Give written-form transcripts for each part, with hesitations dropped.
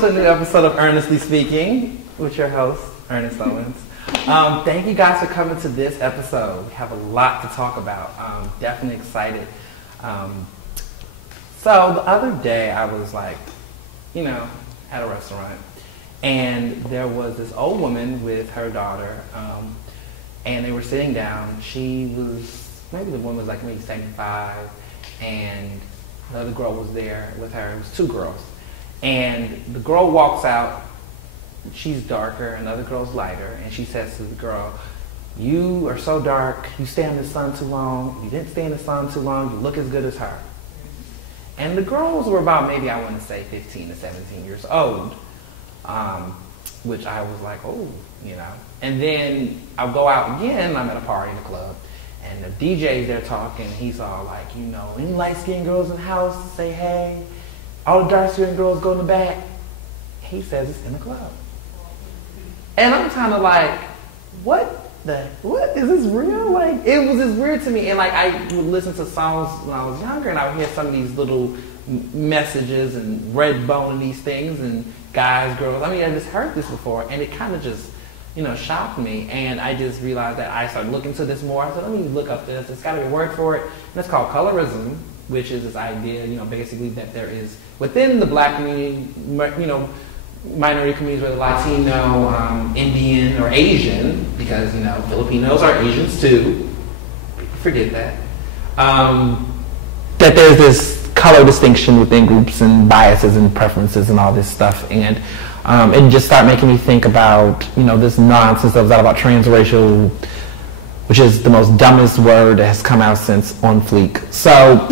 to a new episode of Ernestly Speaking with your host, Ernest Owens. Thank you guys for coming to this episode. We have a lot to talk about. Definitely excited. So the other day I was like, at a restaurant, and there was this old woman with her daughter, and they were sitting down. She was, maybe the woman was like maybe 75, and the other girl was there with her. It was two girls. And the girl walks out. She's darker, and the other girl's lighter, and she says to the girl, "You are so dark, you stay in the sun too long, you didn't stay in the sun too long, you look as good as her." And the girls were about maybe, I want to say 15 to 17 years old, which I was like, oh, And then I'll go out again, I'm at a party in the club, and the DJ's there talking, and he's all like, any light-skinned girls in the house, say hey. All the dark-skinned girls go in the back. He says it's in the club. And I'm kind of like, what is this real? Like, it was just weird to me. And like, I would listen to songs when I was younger, and I would hear some of these little messages and red bone and these things, and guys, girls. I just heard this before, and it kind of just, shocked me. And I just realized that I started looking into this more. I said, let me look up this. It's got to be a word for it. And it's called colorism, which is this idea, basically that there is within the black community, minority communities, whether Latino, Indian, or Asian, because, Filipinos are Asians too. People forget that. That there's this color distinction within groups and biases and preferences and all this stuff. And it just started making me think about, this nonsense that was out about transracial, which is the most dumbest word that has come out since on fleek. So,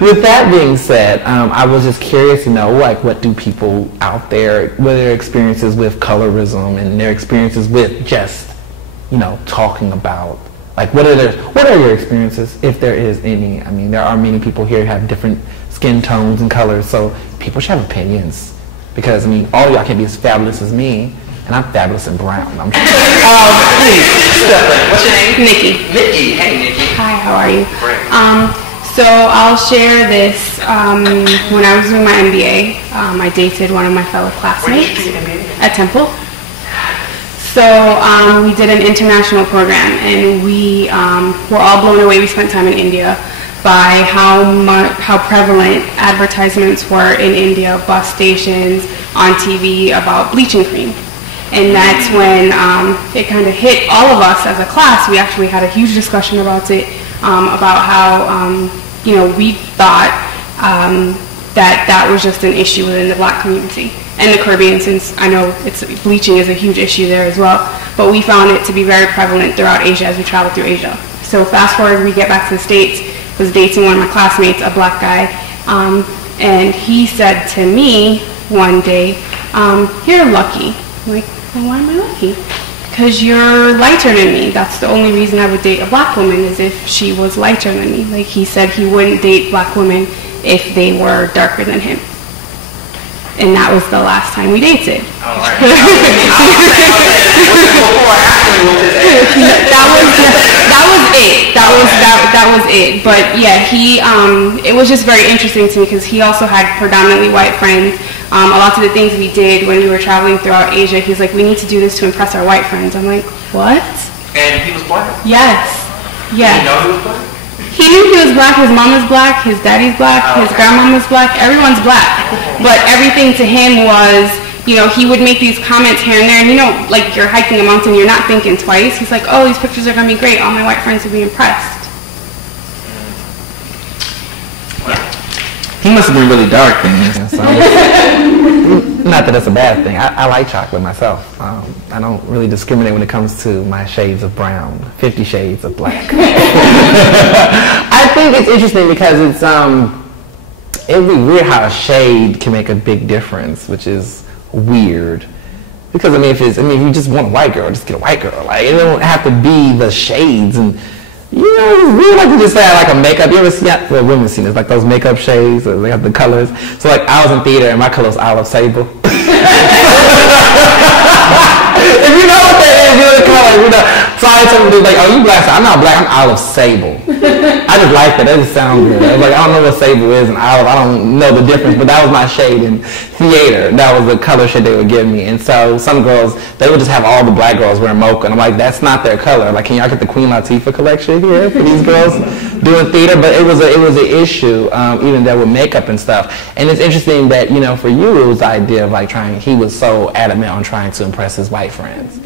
with that being said, I was just curious to know, what do people out there, what are their experiences with colorism and their experiences with just, talking about, what are your experiences, if there is any? There are many people here who have different skin tones and colors, so people should have opinions. Because, all of y'all can't be as fabulous as me. And I'm fabulous and brown. Please. What's your name? Nikki. Nikki. Hey, Nikki. Hi, how are you? Great. So I'll share this. When I was doing my MBA, I dated one of my fellow classmates. Where did you do your MBA? At Temple. So we did an international program, and we were all blown away. We spent time in India by how prevalent advertisements were in India, bus stations, on TV about bleaching cream. And that's when it kind of hit all of us as a class. We actually had a huge discussion about it, about how, we thought that was just an issue within the black community. And the Caribbean, since I know bleaching is a huge issue there as well. But we found it to be very prevalent throughout Asia as we traveled through Asia. So fast forward, we get back to the States, was dating one of my classmates, a black guy, and he said to me one day, "You're lucky." I'm like, well, why am I lucky? Because you're lighter than me. That's the only reason I would date a black woman, is if she was lighter than me. Like, he said he wouldn't date black women if they were darker than him. And that was the last time we dated. All right. That was it. But yeah, it was just very interesting to me because he also had predominantly white friends. A lot of the things we did when we were traveling throughout Asia, he's like, we need to do this to impress our white friends. I'm like, what? And he was black? Yes. Yes. Did you know he was black? He knew he was black. His mom is black. His daddy's black. His grandmama's black. Everyone's black. But everything to him was, he would make these comments here and there. And like you're hiking a mountain, you're not thinking twice. He's like, oh, these pictures are going to be great. All my white friends will be impressed. He must have been really dark then. So. Not that that's a bad thing. I like chocolate myself. I don't really discriminate when it comes to my shades of brown. 50 shades of black. I think it's interesting because it'd be weird how a shade can make a big difference, which is weird. Because if you just want a white girl, just get a white girl. Like, it don't have to be the shades and. It's weird, like we just had like a makeup. You ever see, well, women see this, like those makeup shades, or they have the colors. So like I was in theater and my color was olive sable. If you know what that is, you're the color, So I told them, like, oh, you black? So I'm not black, I'm olive sable. I just like that. That just sounds good. I was like, I don't know what sable is and olive. I don't know the difference, but that was my shade in theater. That was the color shade they would give me. And so some girls, they would just have all the black girls wearing mocha. And I'm like, that's not their color. Like, can y'all get the Queen Latifah collection here for these girls doing theater? But it was an issue, even there with makeup and stuff. And it's interesting that, you know, for you, it was the idea of like he was so adamant on trying to impress his white friends.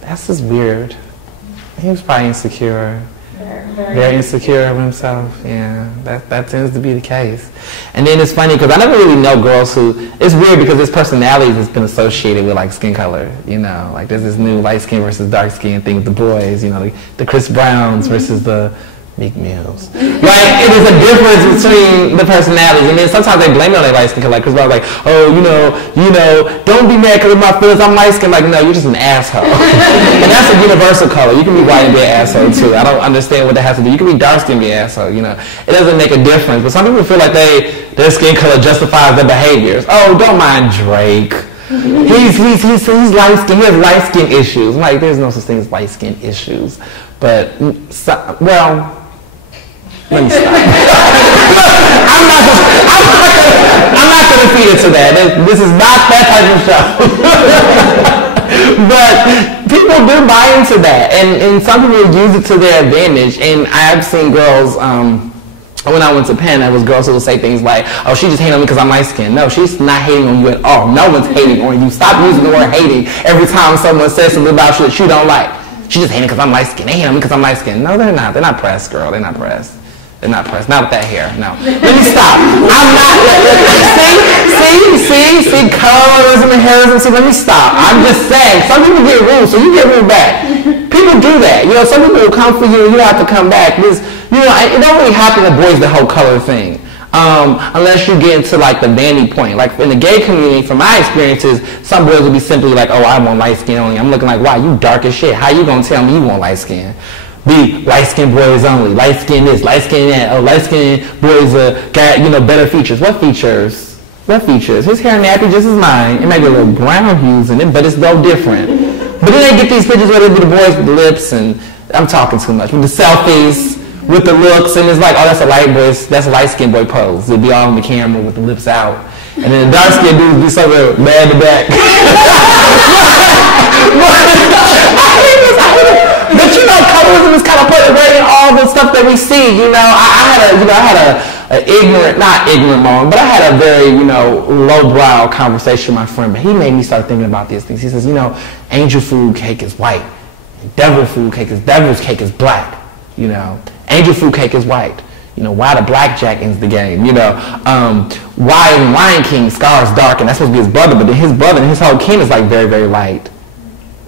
That's just weird. He was probably insecure. Very insecure of himself. Yeah, that tends to be the case. And then it's funny because I never really know girls who, it's weird because this personality has been associated with like skin color, you know, like there's this new light skin versus dark skin thing with the boys, you know, the Chris Browns versus the Meek Mills. Like, it is a difference between the personalities, and then sometimes they blame it on their light skin color, because they're like, oh, you know, don't be mad because of my feelings, I'm light skin. Like, no, you're just an asshole. And that's a universal color. You can be white and be an asshole too. I don't understand what that has to do. You can be dark skin and be an asshole, you know. It doesn't make a difference, but some people feel like their skin color justifies their behaviors. Oh, don't mind Drake. He's light skin. He has light skin issues. I'm like, there's no such thing as light skin issues. But, well, let me stop. I'm not going to feed into that. This is not that type of show. But people do buy into that, and some people use it to their advantage. And I've seen girls, when I went to Penn, there was girls who would say things like, oh, she just hating on me because I'm light skinned. No, she's not hating on you at all. No one's hating on you. Stop using the word hating every time someone says something about you that you don't like. She just hating because I'm light skinned. They hate on me because I'm light skinned. No, they're not. They're not pressed, girl. They're not pressed. They're not pressed. Not with that hair. No. Let me stop. I'm not. See, colorism and hairism. See, let me stop. I'm just saying. Some people get rude, so you get rude back. People do that. You know, some people will come for you and you have to come back. This, you know, it don't really happen to boys, the whole color thing. Unless you get into like the vanity point. Like in the gay community, from my experiences, some boys will be simply like, oh, I want light skin only. I'm looking like, wow, you dark as shit. How you gonna tell me you want light skin? Be light skinned boys only. Light skin this, light skin that. Oh, light skinned boys got, you know, better features. What features? What features? His hair nappy just as mine. It might be a little brown hues in it, but it's no different. But then they get these pictures where they do the boys with the lips, and I'm talking too much. With the selfies, with the looks, and it's like, oh, that's a light boy, that's a light skinned boy pose. They'll be all on the camera with the lips out. And then the dark skinned dudes be so mad in the back. But you know, colorism is kind of put right in all the stuff that we see. You know, I had an ignorant, not ignorant moment, but I had a very, you know, lowbrow conversation with my friend. But he made me start thinking about these things. He says, you know, angel food cake is white, devil's cake is black. You know, angel food cake is white. You know, why the blackjack ends the game. You know, why in Lion King Scar's dark, and that's supposed to be his brother, but then his brother and his whole kin is like very, very light.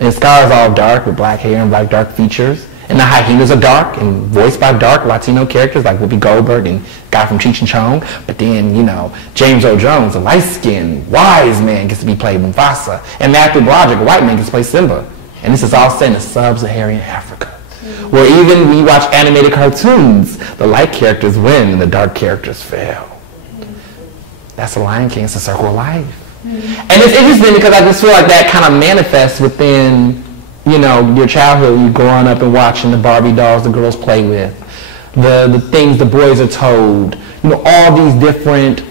And Scar's all dark with black hair and black dark features. And the hyenas are dark and voiced by dark Latino characters like Whoopi Goldberg and guy from Cheech and Chong. But then, you know, James Earl Jones, a light-skinned, wise man, gets to be played Mufasa. And Matthew Broderick, a white man, gets to play Simba. And this is all set in sub-Saharan Africa, where even when you watch animated cartoons, the light characters win and the dark characters fail. That's the Lion King. It's a circle of life. And it's interesting because I just feel like that kind of manifests within, you know, your childhood. You growing up and watching the Barbie dolls the girls play with, the things the boys are told, you know, all these different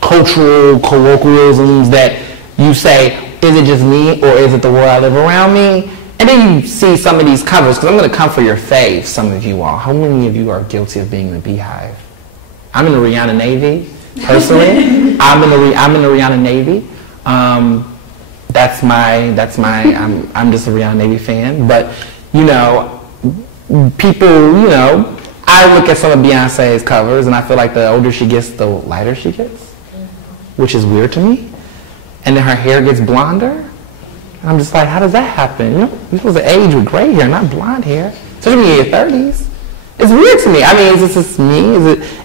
cultural colloquialisms that you say, is it just me or is it the world I live around me? And then you see some of these covers, because I'm going to come for your fave, some of you all. How many of you are guilty of being in the Beehive? I'm in the Rihanna Navy. Personally, I'm in the Rihanna Navy. I'm just a Rihanna Navy fan. But, you know, people, you know, I look at some of Beyonce's covers and I feel like the older she gets, the lighter she gets, which is weird to me. And then her hair gets blonder. And I'm just like, how does that happen? You know, you're supposed to age with gray hair, not blonde hair. Especially in your 30s. It's weird to me. I mean, is this just me?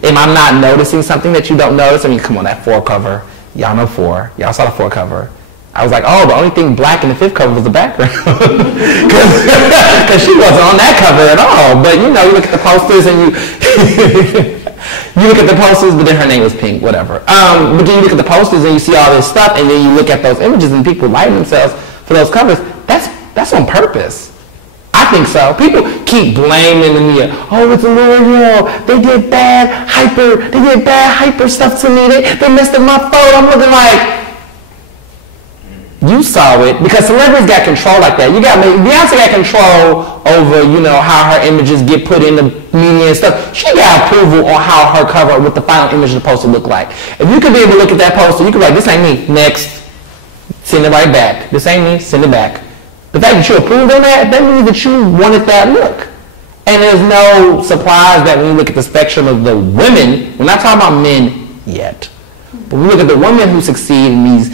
Am I not noticing something that you don't notice? I mean, come on, that 4 cover. Y'all know 4. Y'all saw the 4 cover. I was like, oh, the only thing black in the 5th cover was the background. Because she wasn't on that cover at all. But, you know, you look at the posters and you look at the posters, but then her name was Pink, whatever. But then you look at the posters and you see all this stuff, and then you look at those images and people lighting themselves for those covers. That's on purpose. I think so. People keep blaming the media. Oh, it's a L'Oreal. They did bad hyper stuff to me. They messed up my photo. I'm looking like, you saw it, because celebrities got control like that. Beyonce got control over, how her images get put in the media and stuff. She got approval on how her cover with the final image of the poster look like. If you could be able to look at that poster, you could be like, this ain't me, next. Send it right back. This ain't me, send it back. The fact that you approved on that means that you wanted that look. And there's no surprise that when you look at the spectrum of the women, we're not talking about men yet, but we look at the women who succeed in these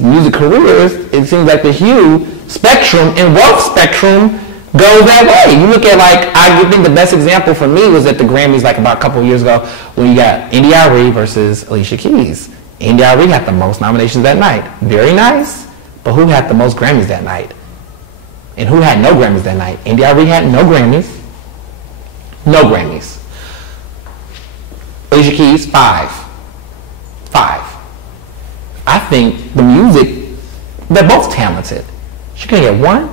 music careers, it seems like the hue spectrum and wealth spectrum goes that way. You look at, I think the best example for me was at the Grammys about a couple of years ago when you got India.Arie versus Alicia Keys. India.Arie had the most nominations that night. Very nice, but who had the most Grammys that night? And who had no Grammys that night? India.Arie had no Grammys. No Grammys. Alicia Keys, 5. I think the music, they're both talented. She could get one.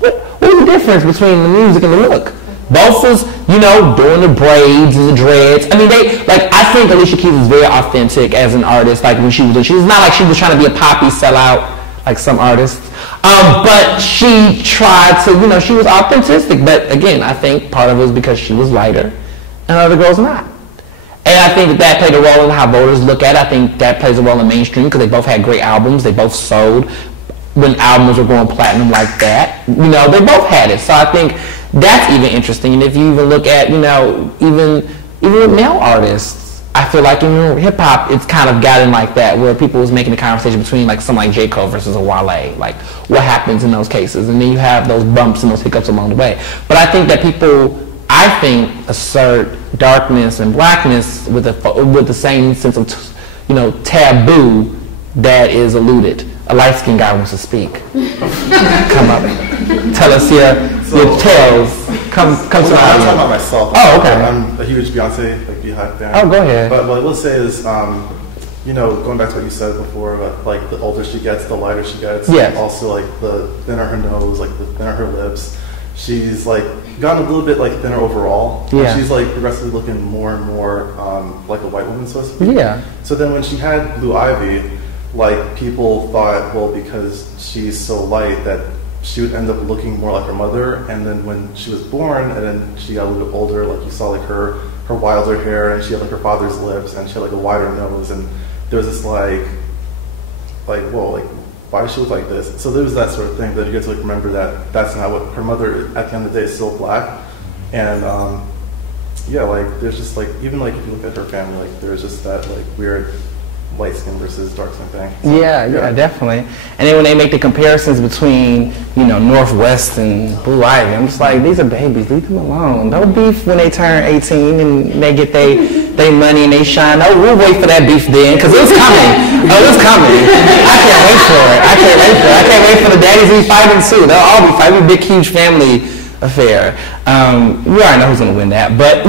What was the difference between the music and the look? Both was, doing the braids and the dreads. I mean, I think Alicia Keys was very authentic as an artist. When she was not like she was trying to be a poppy sellout like some artists. But she tried to, she was authentic. But again, I think part of it was because she was lighter and other girls not. And I think that played a role in how voters look at it. I think that plays a role in mainstream because they both had great albums. They both sold when albums were going platinum like that. They both had it. So I think that's even interesting. And if you even look at, even with male artists, I feel like in hip-hop, it's kind of gotten like that, where people was making the conversation between someone like J. Cole versus a Wale. What happens in those cases? And then you have those bumps and those hiccups along the way. But I think that people, assert darkness and blackness with the same sense of, taboo that is eluded. A light-skinned guy wants to speak. Come up. Tell us your tales. Come to the audience. I'm talking about myself. Oh, okay. I'm a huge Beyonce Beehive fan. Oh, go ahead. But what I will say is, going back to what you said before about the older she gets, the lighter she gets. Yes. Also, the thinner her nose, the thinner her lips. She's gotten a little bit thinner overall. Yeah. She's progressively looking more and more like a white woman, so to speak. Yeah. So then when she had Blue Ivy, people thought, well, because she's so light that she would end up looking more like her mother. And then when she was born, and then she got a little bit older, you saw her wilder hair, and she had her father's lips, and she had a wider nose, and there was this whoa, why does she look like this? So there was that sort of thing that you get to remember that that's not what her mother at the end of the day is still black. And there's just even if you look at her family, there's just that weird light skin versus dark skin thing. So, yeah, definitely. And then when they make the comparisons between, Northwest and Blue Ivy, I'm just like, these are babies, leave them alone. No beef when they turn 18 and they get they money and they shine. Oh, we'll wait for that beef then, because it's coming. Oh, it's coming. I can't wait for it. I can't wait for the daddies to be fighting too. They'll all be fighting. Big, huge family affair. We already know who's going to win that. But,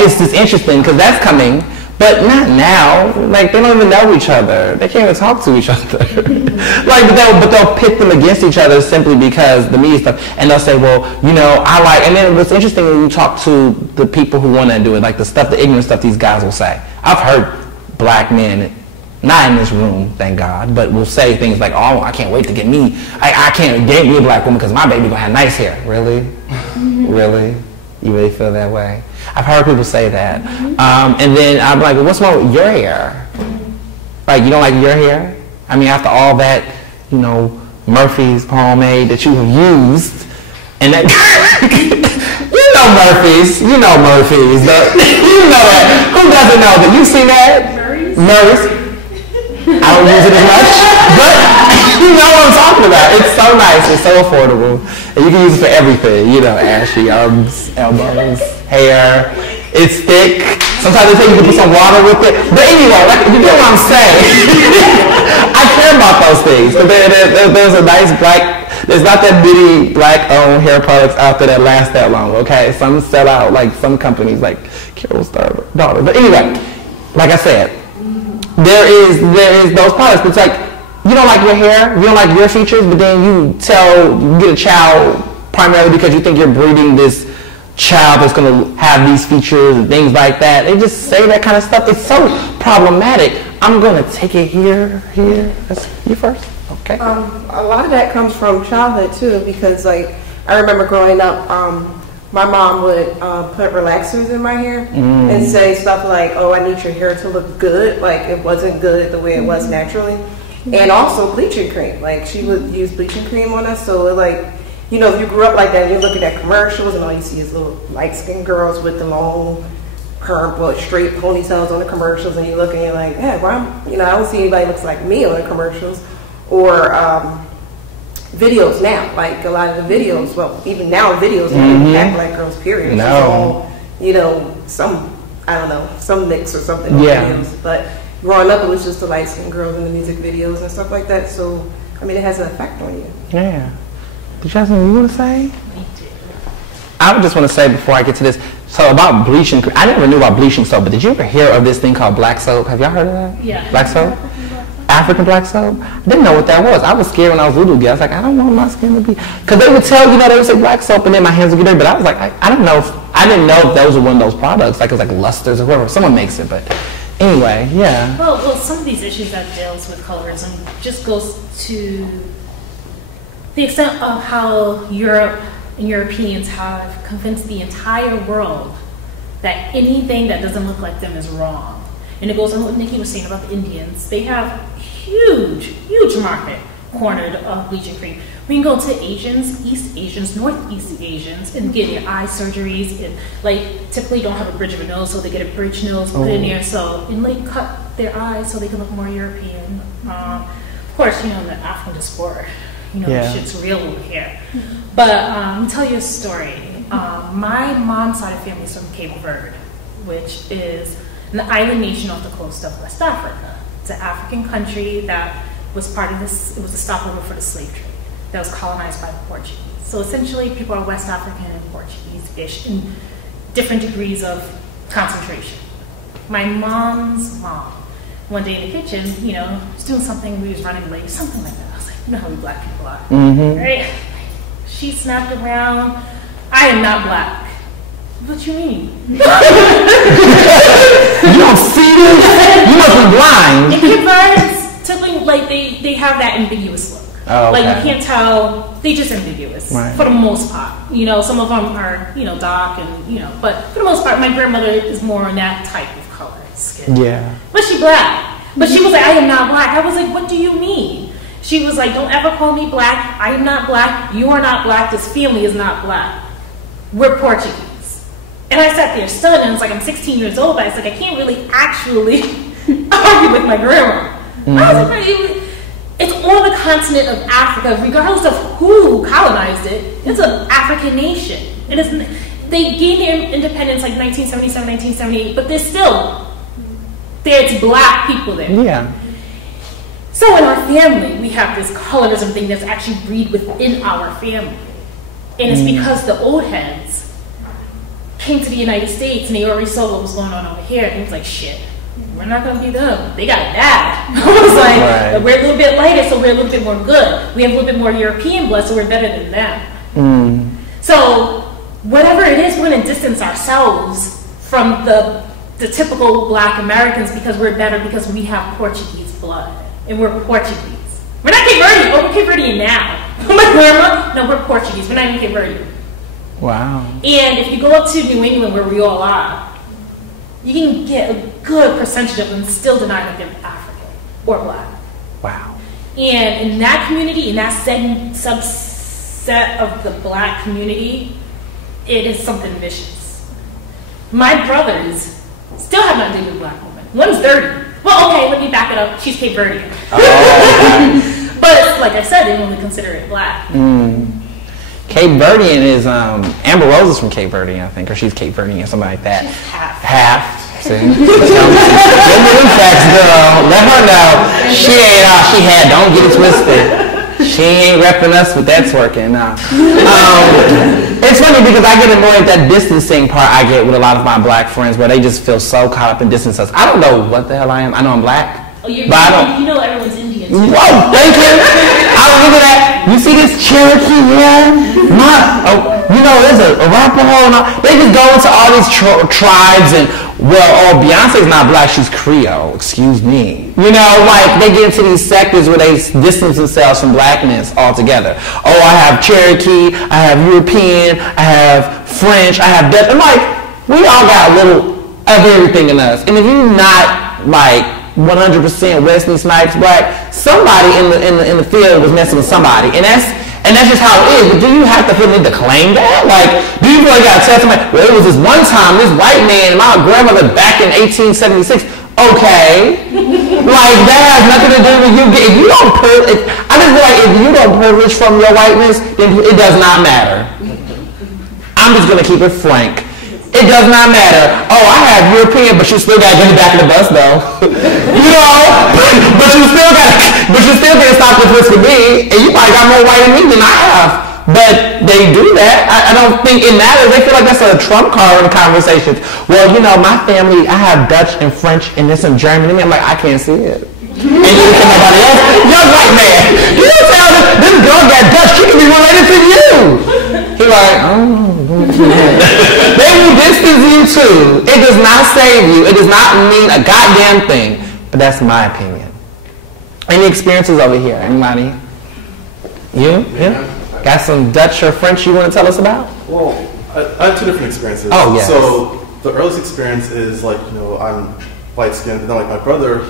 it's just interesting because that's coming. But not now. They don't even know each other. They can't even talk to each other. But they'll pit them against each other simply because the media stuff. And they'll say, well, and then what's interesting when you talk to the people who want to do it, the ignorant stuff these guys will say. I've heard black men, not in this room, thank God, but will say things like, oh, I can't wait to get me. I can't get me a black woman because my baby gonna have nice hair. Really? Really? You really feel that way? I've heard people say that. And then I'm like, well, what's wrong with your hair? You don't like your hair? I mean, after all that, Murphy's pomade that you have used, and that, Murphy's, you know that. Who doesn't know that? You seen that? Murray's. I don't use it as much, but you know what I'm talking about. It's so nice, it's so affordable, and you can use it for everything. Ashy arms, elbows, hair. It's thick. Sometimes they say you can put some water with it. But anyway, you know what I'm saying. I care about those things. So there's a nice black. There's not that many black-owned hair products out there that last that long. Okay, some sell out, some companies like Carol's daughter. But anyway, like I said. There is those products, but it's you don't like your hair, you don't like your features, but then you get a child primarily because you think you're breeding this child that's going to have these features and things like that. They just say that kind of stuff. It's so problematic. I'm going to take it here. That's you first. Okay. A lot of that comes from childhood too, because like I remember growing up, my mom would put relaxers in my hair and say stuff like, "Oh, I need your hair to look good," like it wasn't good the way it was naturally, and also bleaching cream. Like she would use bleaching cream on us, so like, you know, if you grew up like that, you're looking at commercials and all you see is little light-skinned girls with the long, straight ponytails on the commercials, and you look and you're like, yeah, well, you know, I don't see anybody looks like me on the commercials. Or videos now, like a lot of the videos, well, even now videos don't even act like girls, period. No. It's all, you know, some mix or something. Yeah. Videos. But growing up, it was just the light-skinned girls in the music videos and stuff like that. So, I mean, it has an effect on you. Yeah. Did you have something you want to say? I just want to say before I get to this, so about bleaching, I never knew about bleaching soap, but did you ever hear of this thing called black soap? Have y'all heard of that? Yeah. Black soap? African black soap? I didn't know what that was. I was scared when I was little. I was like, I don't want my skin to be, because they would tell, you know, they would say black soap and then my hands would get dirty, but I was like, I didn't know if those were one of those products, like it was like Lusters or whoever, someone makes it, but anyway, yeah. Well, some of these issues that deals with colorism just goes to the extent of how Europe and Europeans have convinced the entire world that anything that doesn't look like them is wrong. And it goes on what Nikki was saying about the Indians. They have huge market cornered of bleaching cream. We can go to Asians, East Asians, Northeast Asians, and get your eye surgeries, and like typically don't have a bridge of a nose, so they get a bridge nose put in there, so and they cut their eyes so they can look more European. Of course, you know, in the African diaspora, you know, shit's real over here. But let me tell you a story. My mom's side of family is from Cape Verde, which is an island nation off the coast of West Africa. It's an African country that was part of this, it was a stopover for the slave trade that was colonized by the Portuguese. So essentially people are West African and Portuguese-ish in different degrees of concentration. My mom's mom, one day in the kitchen, you know, was doing something, we was running late, something like that. I was like, you know how we black people are, right? She snapped around, I am not black. What you mean? You don't see this? You must be blind. And Cape typically, like, they have that ambiguous look. Oh, okay. Like, you can't tell, they just ambiguous, for the most part. You know, some of them are, you know, dark and, you know, but for the most part, my grandmother is more in that type of color skin. Yeah. But she black. But she was like, I am not black. I was like, what do you mean? She was like, don't ever call me black. I am not black. You are not black. This family is not black. We're Portuguese. And I sat there stunned, and it's like I'm 16 years old, but it's like I can't really actually argue with my grandma. I was like, it's on the continent of Africa, regardless of who colonized it. It's an African nation. And they gained their independence like 1977, 1978, but there's black people there. Yeah. So in our family, we have this colorism thing that's actually breed within our family. And it's because the old heads came to the United States and they already saw what was going on over here, and it was like, shit, we're not going to be them. They got it bad. I was like, we're a little bit lighter, so we're a little bit more good. We have a little bit more European blood, so we're better than them. So whatever it is, we're going to distance ourselves from the typical black Americans because we're better because we have Portuguese blood. And we're Portuguese. We're not Cape Verdean. Oh, we're Cape Verdean now. My grandma, no, we're Portuguese. We're not even Cape Verdean. Wow. And if you go up to New England, where we all are, you can get a good percentage of them still deny that they're African or black. Wow. And in that community, in that subset of the black community, it is something vicious. My brothers still have not dated a black woman. One's 30. Well, okay, let me back it up. She's Cape Verdean. But like I said, they only consider it black. Cape Verdean is Amber Rose is from Cape Verde, I think, or she's Cape Verdean or something like that. She's half. Half. See? Give me them facts, girl. Let her know. She ain't all she had. Don't get it twisted. She ain't repping us with that twerking. No. It's funny because I get annoyed at that distancing part I get with a lot of my black friends where they just feel so caught up in distance us. I don't know what the hell I am. I know I'm black. Oh, but I don't. You know everyone's Indian. Whoa, thank you. I don't look at that. You see this Cherokee here? There's a Arapaho and all. They just go into all these tribes and, Beyonce's not black, she's Creole, excuse me. They get into these sectors where they distance themselves from blackness altogether. Oh, I have Cherokee, I have European, I have French, I have Dutch. I'm like, we all got a little of everything in us. And if you're not 100% Wesley Snipes black, somebody in the field was messing with somebody. And that's just how it is. But do you have to feel the need to claim that? Do you really got to tell somebody, well, it was this one time, this white man and my grandmother back in 1876. Okay. That has nothing to do with you. If you don't I just feel like if you don't privilege from your whiteness, then it does not matter. I'm just going to keep it frank. It does not matter. Oh, I have European, but you still got to get in the back of the bus, though. But you still can't stop the twist with me, and you probably got more white in me than I have. But they do that. I don't think it matters. They feel like that's a trump card in conversations. Well, my family, I have Dutch and French and this and German. I'm like, I can't see it. And you tell nobody else, young white man, you don't tell this girl got Dutch, she can be related to you. He's like, they will distance you too. It does not save you. It does not mean a goddamn thing. But that's my opinion. Any experiences over here? Anybody? You? Yeah? Got some Dutch or French you want to tell us about? Well, I have two different experiences. Oh, yes. So the earliest experience is I'm white skinned, and then my brother,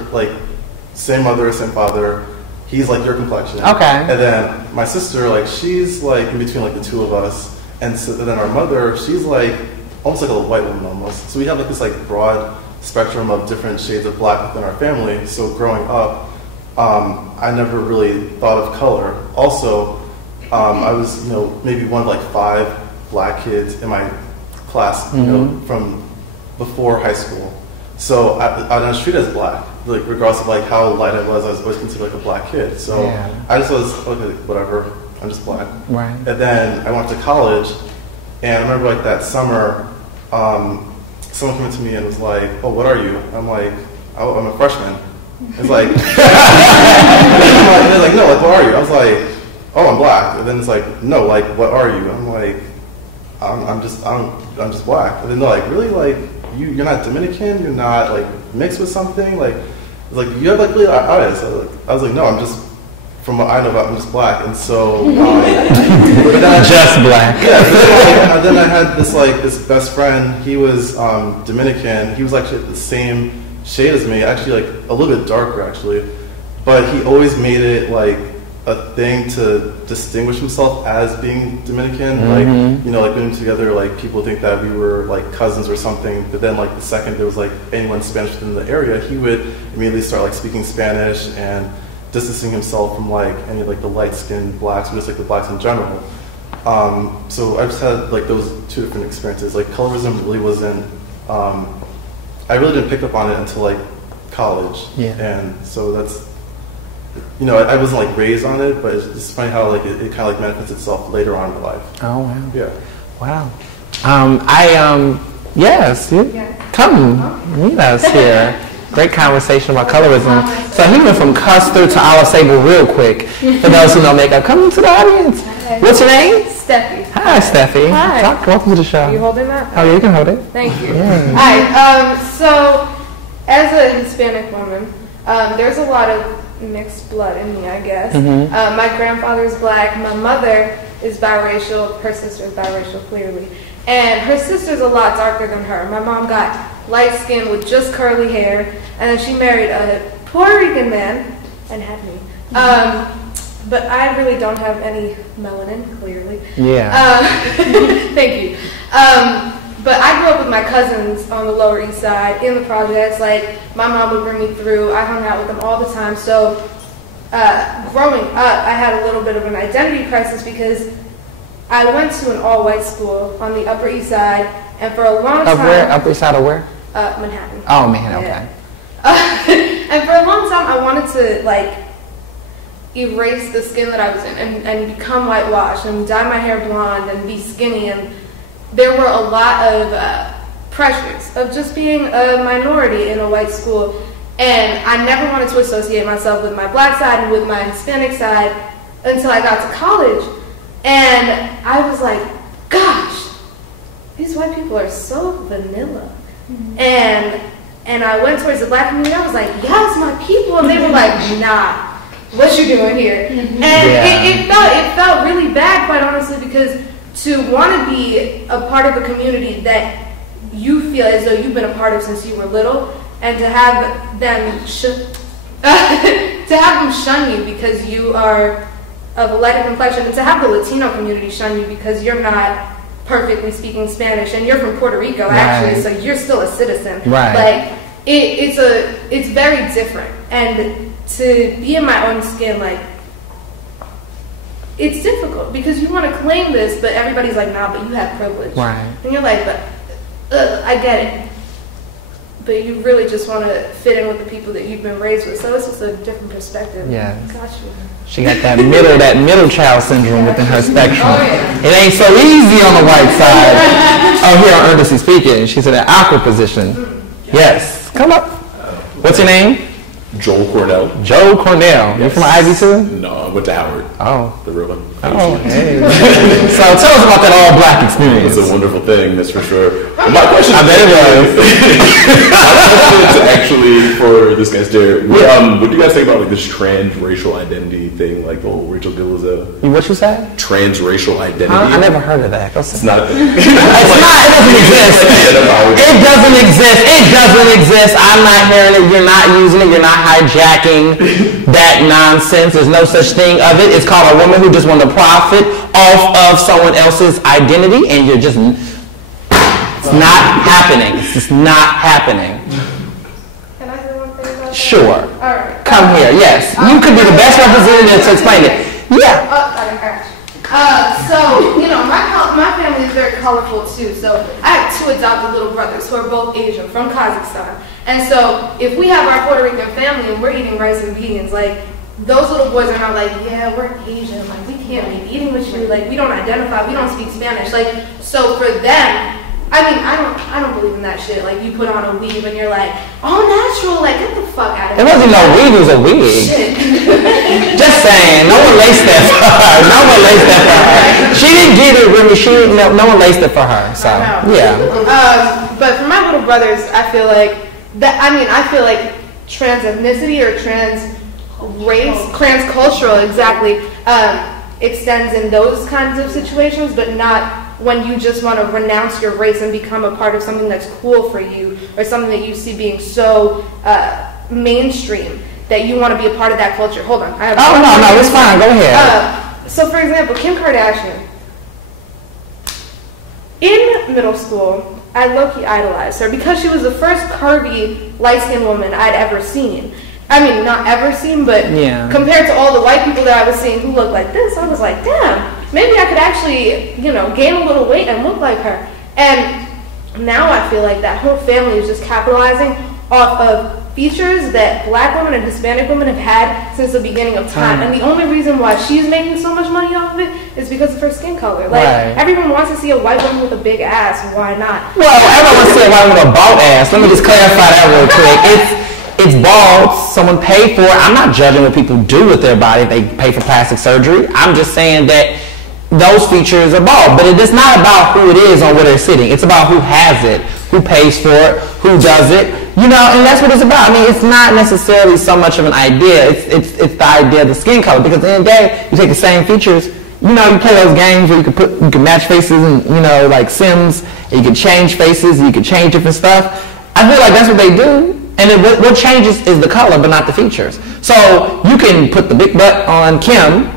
same mother, same father. He's your complexion. Okay. And then my sister, she's in between the two of us. And so then our mother, she's almost like a white woman almost. So we have this broad spectrum of different shades of black within our family. So growing up, I never really thought of color. Also, I was maybe one of 5 black kids in my class, from before high school. So I was treated as black, regardless of how light I was always considered a black kid. So I just was whatever, I'm just black. Right. And then I went to college, and I remember that summer, someone came to me and was like, "Oh, what are you?" I'm like, "Oh, I'm a freshman." It's like, they're like, "No, what are you?" I was like, "Oh, I'm black." And then it's like, "No, what are you?" I'm like, I'm just black." And then they're like, "Really? You're not Dominican? You're not mixed with something? You have really eyes?" I was like, "No, I'm just, from what I know about, I'm just black." And so, just black. Yeah. Then I had this best friend. He was Dominican. He was actually the same shade as me, actually a little bit darker actually, but he always made it a thing to distinguish himself as being Dominican. Being together, people think that we were cousins or something. But then the second there was anyone Spanish within the area, he would immediately start speaking Spanish and distancing himself from any of the light-skinned blacks, or just the blacks in general. So I just had those two different experiences. Colorism really wasn't. I really didn't pick up on it until college. Yeah. And so that's. I wasn't raised on it, but it's just funny how it kind of manifests itself later on in life. Oh wow! Yeah. Wow. Yes. Come meet us here. Great conversation about colorism. So he went from custard to olive sable real quick. For those who know makeup, come to the audience. Hi. What's your name? Steffi. Hi, Steffi. Hi. Welcome to the show. Are you holding that? Oh, yeah, you can hold it. Thank you. Yeah. Hi. So, as a Hispanic woman, there's a lot of mixed blood in me, I guess. Mm-hmm. My grandfather's black. My mother is biracial. Her sister is biracial, clearly. And her sister's a lot darker than her. My mom got light skin with just curly hair, and then she married a Puerto Rican man and had me. But I really don't have any melanin, clearly. Yeah. Thank you. But I grew up with my cousins on the Lower East Side in the projects. My mom would bring me through. I hung out with them all the time. So growing up, I had a little bit of an identity crisis because I went to an all-white school on the Upper East Side, and for a long time... Of where? Upper East Side of where? Manhattan. Oh, Manhattan, okay. And for a long time, I wanted to, erase the skin that I was in and become whitewashed and dye my hair blonde and be skinny. And there were a lot of pressures of just being a minority in a white school. And I never wanted to associate myself with my black side and with my Hispanic side. until I got to college. And I was like, gosh, these white people are so vanilla. And I went towards the black community. I was like, yes, my people. And they were like, nah, what you doing here? And it felt really bad, quite honestly, because to want to be a part of a community that you feel as though you've been a part of since you were little, and to have them shun you because you are of a lighter complexion, and to have the Latino community shun you because you're not perfectly speaking Spanish, and you're from Puerto Rico, actually, so you're still a citizen. Like, it's very different. And to be in my own skin, like, it's difficult because you want to claim this, but everybody's like, nah, but you have privilege. And you're like, but I get it. But you really just want to fit in with the people that you've been raised with. So it's just a different perspective. Yeah. Gotcha. She got that middle child syndrome within her spectrum. It ain't so easy on the white side. Oh, here on Ernestly speaking, she's in an awkward position. Yes. Come up. What's your name? Joel Cornell. Joe Cornell. You from Ivy too? No, I went to Howard. Oh. The real one. Oh, hey. So tell us about that all-black experience. It's a wonderful thing, that's for sure. But my question I bet it was. My question is actually for this guy's there. What do you guys think about like this transracial identity thing, like the whole Rachel Gillizel? What you said? Transracial identity. I never heard of that. It's not a thing. It doesn't exist. It doesn't exist. It doesn't exist. I'm not hearing it. You're not using it. You're not hijacking that nonsense. There's no such thing of it. It's called a woman who just wanted to profit off of someone else's identity, and you're just, it's not happening. It's just not happening. Can I say one thing about that? Sure. All right. Come here. Yes. You could be the best representative to explain it. Yeah. So, you know, my family is very colorful too. So I have two adopted little brothers who are both Asian from Kazakhstan. And so if we have our Puerto Rican family and we're eating rice and beans, like, those little boys are not like, yeah, we're Asian. Like, we can't be eating with you. Like, we don't identify. We don't speak Spanish. Like, so for them, I mean, I don't believe in that shit. Like, you put on a weave and you're like, oh, natural. Like, get the fuck out of here. It wasn't no weave, it was a wig. Shit. Just saying, no one laced that for her. No one laced that for her. She didn't get it, really. No one laced it for her. So, yeah. But for my little brothers, I feel like I feel like trans ethnicity or trans race, transcultural, exactly, extends in those kinds of situations, but not when you just want to renounce your race and become a part of something that's cool for you, or something that you see being so mainstream that you want to be a part of that culture. Hold on. No, it's fine. Go ahead. So, for example, Kim Kardashian. In middle school, I low-key idolized her because she was the first curvy, light-skinned woman I'd ever seen. I mean, not ever seen, but compared to all the white people that I was seeing who looked like this, I was like, damn, maybe I could actually, you know, gain a little weight and look like her. And now I feel like that whole family is just capitalizing off of features that black women and Hispanic women have had since the beginning of time. And the only reason why she's making so much money off of it is because of her skin color. Like, everyone wants to see a white woman with a big ass. Why not? Well, everyone wants to see a white woman with a bald ass. Let me just clarify that real quick. It's bald. Someone paid for it. I'm not judging what people do with their body. They pay for plastic surgery. I'm just saying that those features are bald. But it's not about who it is on where they're sitting. It's about who has it, who pays for it, who does it. You know, and that's what it's about. I mean, it's not necessarily so much of an idea. It's the idea of the skin color. Because at the end of the day, you take the same features. You know, you play those games where you can match faces and, you know, like Sims. And you can change faces. And you can change different stuff. I feel like that's what they do. And what changes is the color, but not the features. So you can put the big butt on Kim,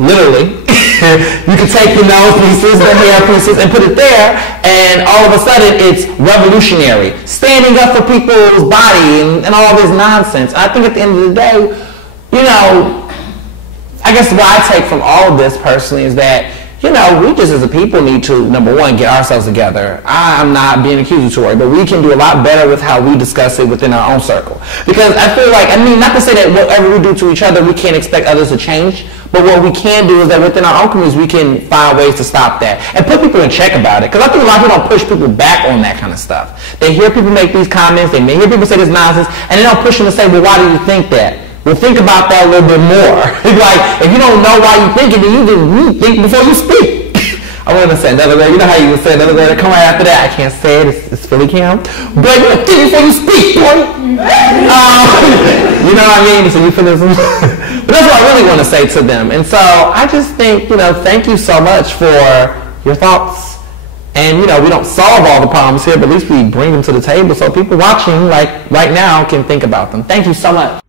literally. You can take the nose pieces, the hair pieces, and put it there, and all of a sudden it's revolutionary. Standing up for people's body and all this nonsense. I think at the end of the day, you know, I guess what I take from all of this personally is that, you know, we just as a people need to, number one, get ourselves together. I'm not being accusatory, but we can do a lot better with how we discuss it within our own circle. Because I feel like, I mean, not to say that whatever we do to each other, we can't expect others to change, but what we can do is that within our own communities, we can find ways to stop that and put people in check about it. Because I think a lot of people don't push people back on that kind of stuff. They hear people make these comments, they may hear people say this nonsense, and they don't push them to say, well, why do you think that? well, think about that a little bit more. Like, if you don't know why you're thinking, then you think before you speak. I want to say another way. You know how you would say another way to come right after that? I can't say it. It's Philly Cam. But think before you speak, boy. You know what I mean? It's a euphemism. But that's what I really want to say to them. And so I just think, thank you so much for your thoughts. And, we don't solve all the problems here, but at least we bring them to the table so people watching, like right now, can think about them. Thank you so much.